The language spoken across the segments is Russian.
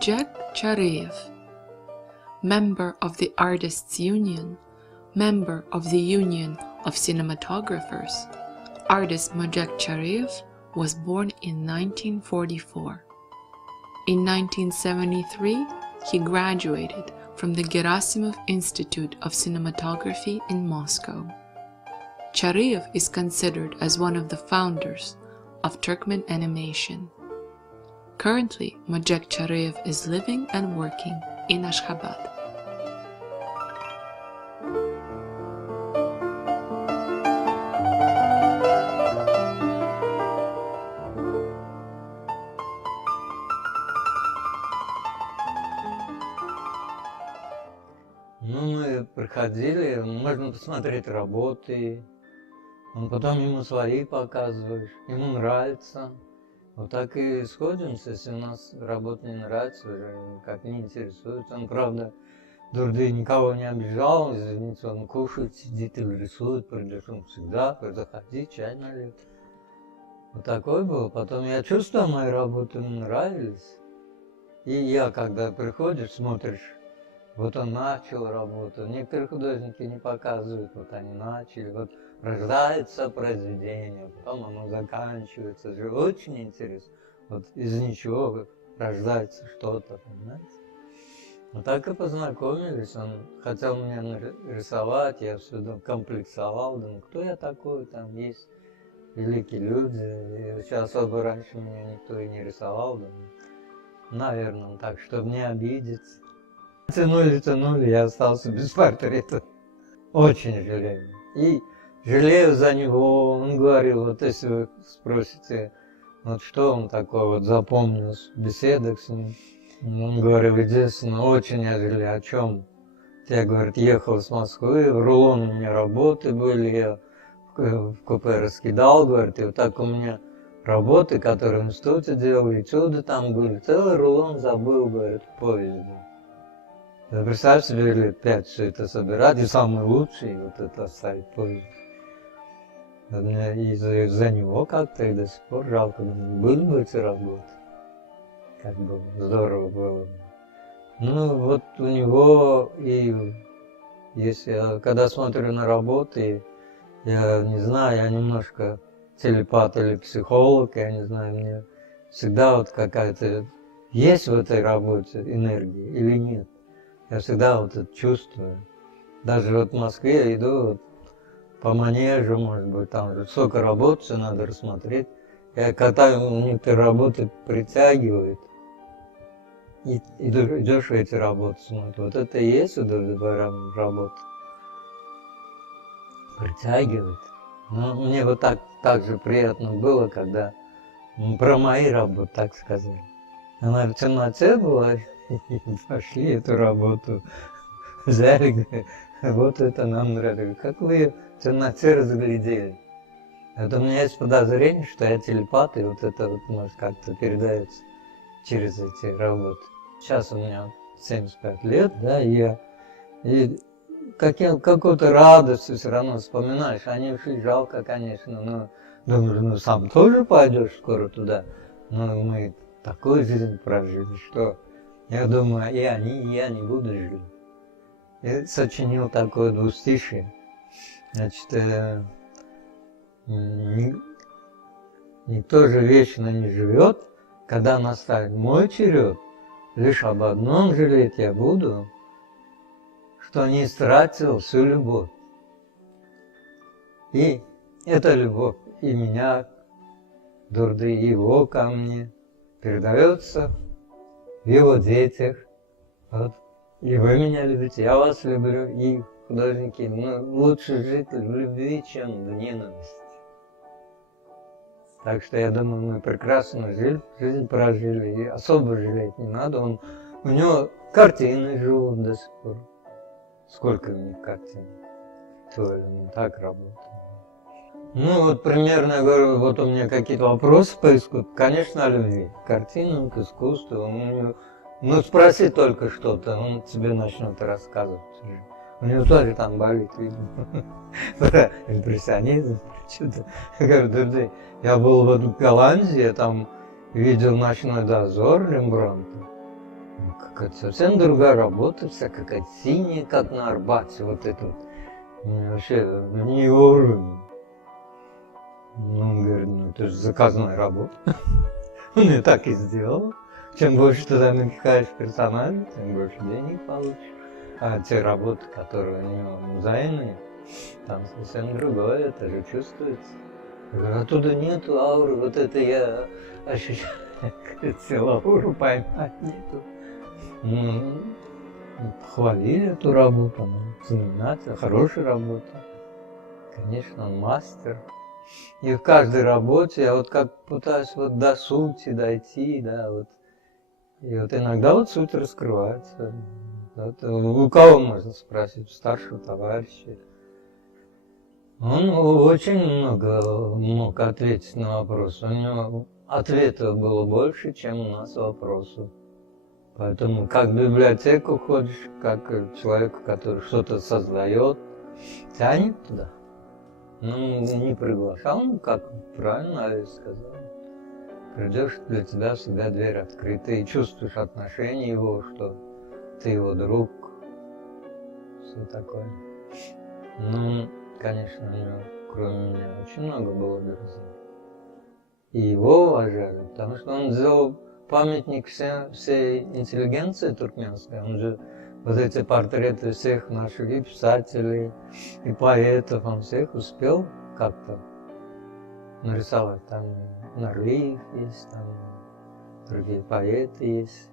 Mojek Chareev, member of the Artists' Union, member of the Union of Cinematographers, artist Mojek Chareev was born in 1944. In 1973, he graduated from the Gerasimov Institute of Cinematography in Moscow. Chareev is considered as one of the founders of Turkmen animation. Currently, Mojek Chareev is living and working in Ashgabat. Мы проходили, можно посмотреть работы, потом ему свои показываешь, ему нравится. Вот так и сходимся, если у нас работа не нравится, уже как не интересует. Он, правда, Дурды никого не обижал, извините, он кушает, сидит или рисует, приглашен всегда, заходи, чай налить. Вот такой был. Потом я чувствовал, мои работы ему нравились. И я, когда приходишь, смотришь, вот он начал работу. Некоторые художники не показывают, вот они начали, вот рождается произведение, потом оно заканчивается. Это же очень интересно. Вот из ничего рождается что-то, понимаете? Вот так и познакомились. Он хотел меня рисовать, я все комплексовал, думаю, кто я такой, там есть великие люди. И сейчас особо раньше меня никто и не рисовал, думаю, наверное, так, чтобы не обидеться. Тянули, я остался без портрета. Очень жалею. И жалею за него. Он говорил, вот если вы спросите, вот что он такое, вот запомнил в беседах с ним. Он говорил, единственное, очень я жалею, о чем? Я, говорит, ехал с Москвы, в рулон у меня работы были, я в КП раскидал, говорит, и вот так у меня работы, которые в институте делал, этюды там были, целый рулон забыл, говорит, в поезде. Представь себе, лет 5 все это собирать, и самый лучший, вот это оставить позже. Из-за него как-то и до сих пор жалко. Были бы эти работы. Как бы здорово было. Ну, вот у него, и если я, когда смотрю на работы, я не знаю, я немножко телепат или психолог, я не знаю, мне всегда вот какая-то есть в этой работе энергия или нет. Я всегда вот это чувствую. Даже вот в Москве я иду вот по манежу, может быть, там же столько работ, все надо рассмотреть. Я катаю, некоторые работы притягивают. И идешь в эти работы смотришь. Вот это и есть удовлетворенная работа. Притягивает. Но мне вот так же приятно было, когда про мои работы так сказали. Она в темноте была, и пошли эту работу, взяли, говорят, вот это нам нравится. Как вы ее в темноте разглядели? Это у меня есть подозрение, что я телепат, и вот это вот, может, как-то передается через эти работы. Сейчас у меня 75 лет, да, и какую-то радость все равно вспоминаешь. Они ушли, жалко, конечно, но думаю, ну сам тоже пойдешь скоро туда. Но мы такую жизнь прожили, что я думаю, и я не буду жить. Я сочинил такое двустишие. Значит, никто же вечно не живет, когда настанет мой черед, лишь об одном жалеть я буду, что не истратил всю любовь. И эта любовь и меня, Дурды, его ко мне, передается в его детях. Вот. И вы меня любите, я вас люблю, и художники, лучше жить в любви, чем в ненависти. Так что я думаю, мы прекрасно жизнь прожили, и особо жалеть не надо. У него картины живут до сих пор. Сколько у них картин? Он так работает. Ну вот примерно, я говорю, вот у меня какие-то вопросы по искусству. Конечно, о любви. Картинам, к искусству. Ну спроси только что-то, он тебе начнет рассказывать. У него тоже там болит, видно. Про импрессионизм, что-то. Я говорю, Дурды, я был в Голландии, я там видел «Ночной дозор» Рембрандта. какая-то совсем другая работа, вся какая-то синяя, как на Арбате, вот это вот. Вообще не уровень. Ну, он говорит, ну это же заказная работа. Он ее так и сделал. Чем больше туда напихаешь персонажей, тем больше денег получишь. А те работы, которые у него музейные, там совсем другое, это же чувствуется. Я говорю, оттуда нету ауры, вот это я ощущаю, хотел ауру поймать, нету. Ну, похвалили эту работу, знаменательная, хорошая работа. Конечно, он мастер. И в каждой работе я вот как пытаюсь вот до сути дойти, да, вот. И вот иногда вот суть раскрывается. Вот, у кого можно спросить? У старшего товарища. Он очень много мог ответить на вопрос. У него ответов было больше, чем у нас вопросов. Поэтому как в библиотеку ходишь, как человек, который что-то создает, тянет туда. Ну, не приглашал, ну, как правильно Алис сказал. Придешь, для тебя всегда дверь открыта, и чувствуешь отношение его, что ты его друг, все такое. Ну, конечно, у него, кроме меня, очень много было друзей. И его уважали, потому что он сделал памятник всей интеллигенции туркменской. Он же вот эти портреты всех наших и писателей, и поэтов, он всех успел как-то нарисовать. Там Нарлиев есть, там другие поэты есть.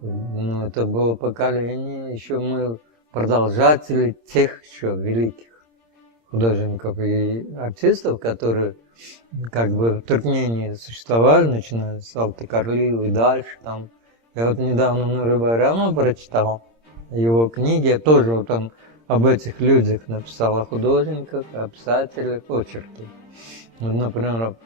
Но это было поколение, еще мы продолжатели тех еще великих художников и артистов, которые как бы в Туркмении существовали, начиная с Алтыкарлиева и дальше там. Я вот недавно Нуры Байрама прочитал его книги, тоже вот он об этих людях написал, о художниках, о писателях, очерки. Вот, например,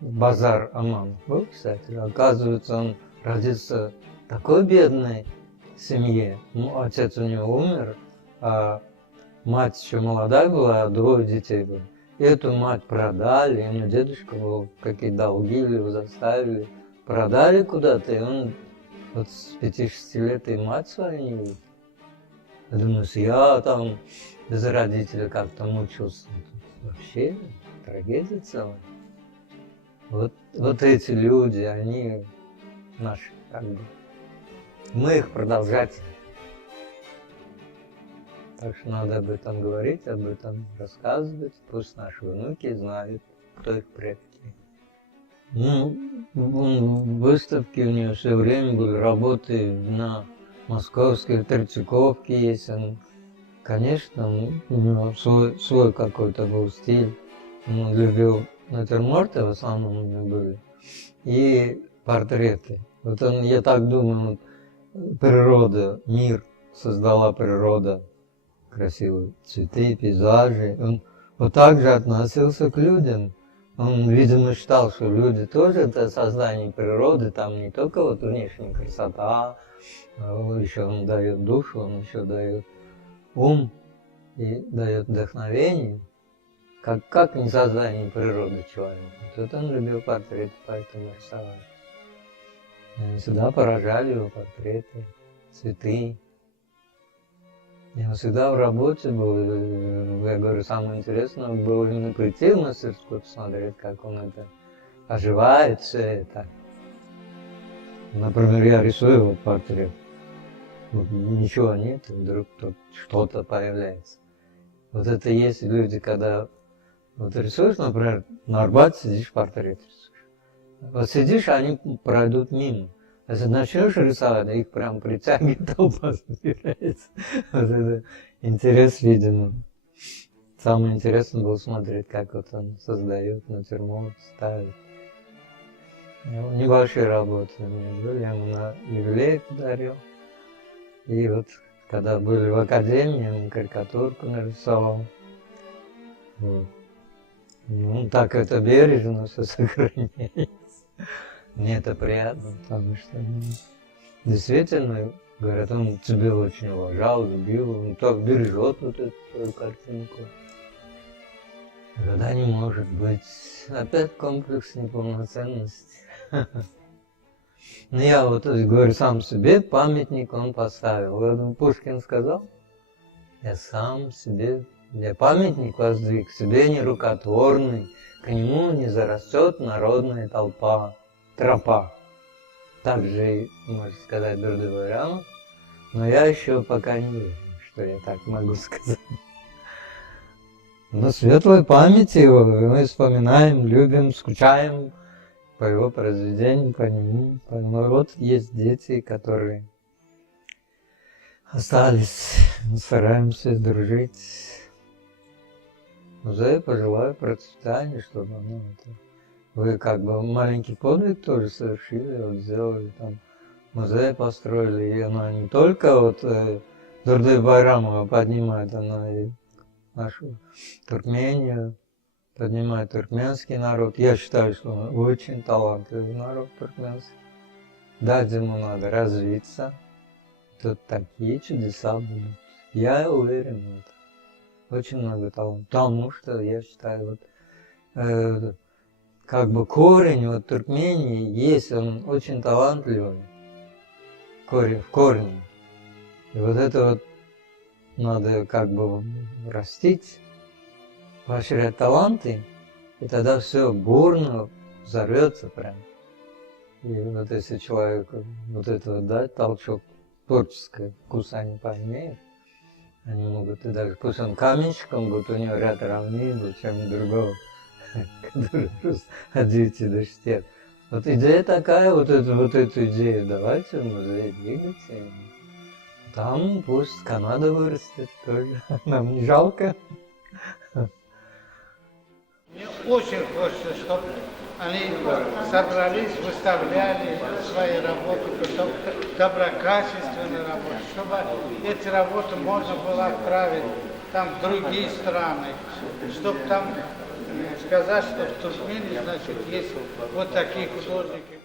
Базар Аман был писатель, оказывается, он родился в такой бедной семье. Отец у него умер, а мать еще молодая была, а 2 детей было. И эту мать продали, ему дедушка был, какие-то долги его заставили. Продали куда-то, и он вот с 5-6 лет и мать свою не видит. Я думаю, я там без родителей как-то мучился. Вообще трагедия целая. Вот эти люди, они наши, как бы. Мы их продолжатели. Так что надо об этом говорить, об этом рассказывать. Пусть наши внуки знают, кто их предки. Ну, выставки у нее все время были, работы на Московской Третьяковке есть. Он, конечно, у него свой какой-то был стиль. Он любил натюрморты, в основном у него были, и портреты. Вот он, я так думаю, природа, мир создала природа, красивые цветы, пейзажи. Он вот так же относился к людям. Он, видимо, считал, что люди тоже это создание природы, там не только вот внешняя красота, еще он дает душу, он еще дает ум и дает вдохновение. Как не создание природы человека. Вот он любил портреты, поэтому рисовал. Всегда поражали его портреты, цветы. Я всегда в работе был, я говорю, самое интересное было именно прийти в мастерскую, посмотреть, как он это оживает, все это. Например, я рисую вот портрет, вот ничего нет, и вдруг тут что-то появляется. Вот это есть люди, когда вот рисуешь, например, на Арбате сидишь, портрет рисуешь. Вот сидишь, они пройдут мимо. Если начнешь рисовать, их прям притягивает, толпа собирается. Вот это интерес, видимо. Самое интересное было смотреть, как вот он создает натюрморт, ставит. Небольшие работы у меня были, я ему на юбилей подарил. И вот, когда были в академии, я ему карикатурку нарисовал. Вот. Ну, так это бережно все сохраняется. Мне это приятно, потому что действительно, говорят, он тебя очень уважал, любил, он так бережет вот эту твою картинку. Когда не может быть. Опять комплекс неполноценности. Ну, я вот говорю, сам себе памятник он поставил. Я думаю, Пушкин сказал, я сам себе, я памятник воздвиг, себе нерукотворный, к нему не зарастет народная тропа. Так же, и, можно сказать, Дурдыбайрамов, но я еще пока не верю, что я так могу сказать. Но светлой памяти его мы вспоминаем, любим, скучаем по его произведениям, по нему. Но вот есть дети, которые остались, стараемся дружить. Музею пожелаю процветания, чтобы вы как бы маленький подвиг тоже совершили, вот сделали там музей построили, и она не только вот Дурдыбайрамова поднимает, она и нашу Туркмению поднимает, туркменский народ. Я считаю, что он очень талантливый народ туркменский. Дать ему надо развиться. Тут такие чудеса будут. Я уверен в этом. Очень много талантов. Потому что я считаю, вот как бы корень вот Туркмении есть, он очень талантливый. В корне. И вот это вот надо как бы растить, поощрять таланты, и тогда все бурно взорвется прям. И вот если человеку вот это дать толчок, творческий вкус они поимеют, они могут и даже, пусть он каменщиком будет, у него ряд равнее будет, чем у другого, который просто от 9 до 6. Вот идея такая, вот эту идею давайте в музей двигайте. Там пусть Канада вырастет тоже, нам не жалко. Мне очень хочется, чтобы они собрались, выставляли свои работы, потом доброкачественные работы, чтобы эти работы можно было отправить там в другие страны, чтобы там сказать, что в Туркмении, значит, есть вот такие художники.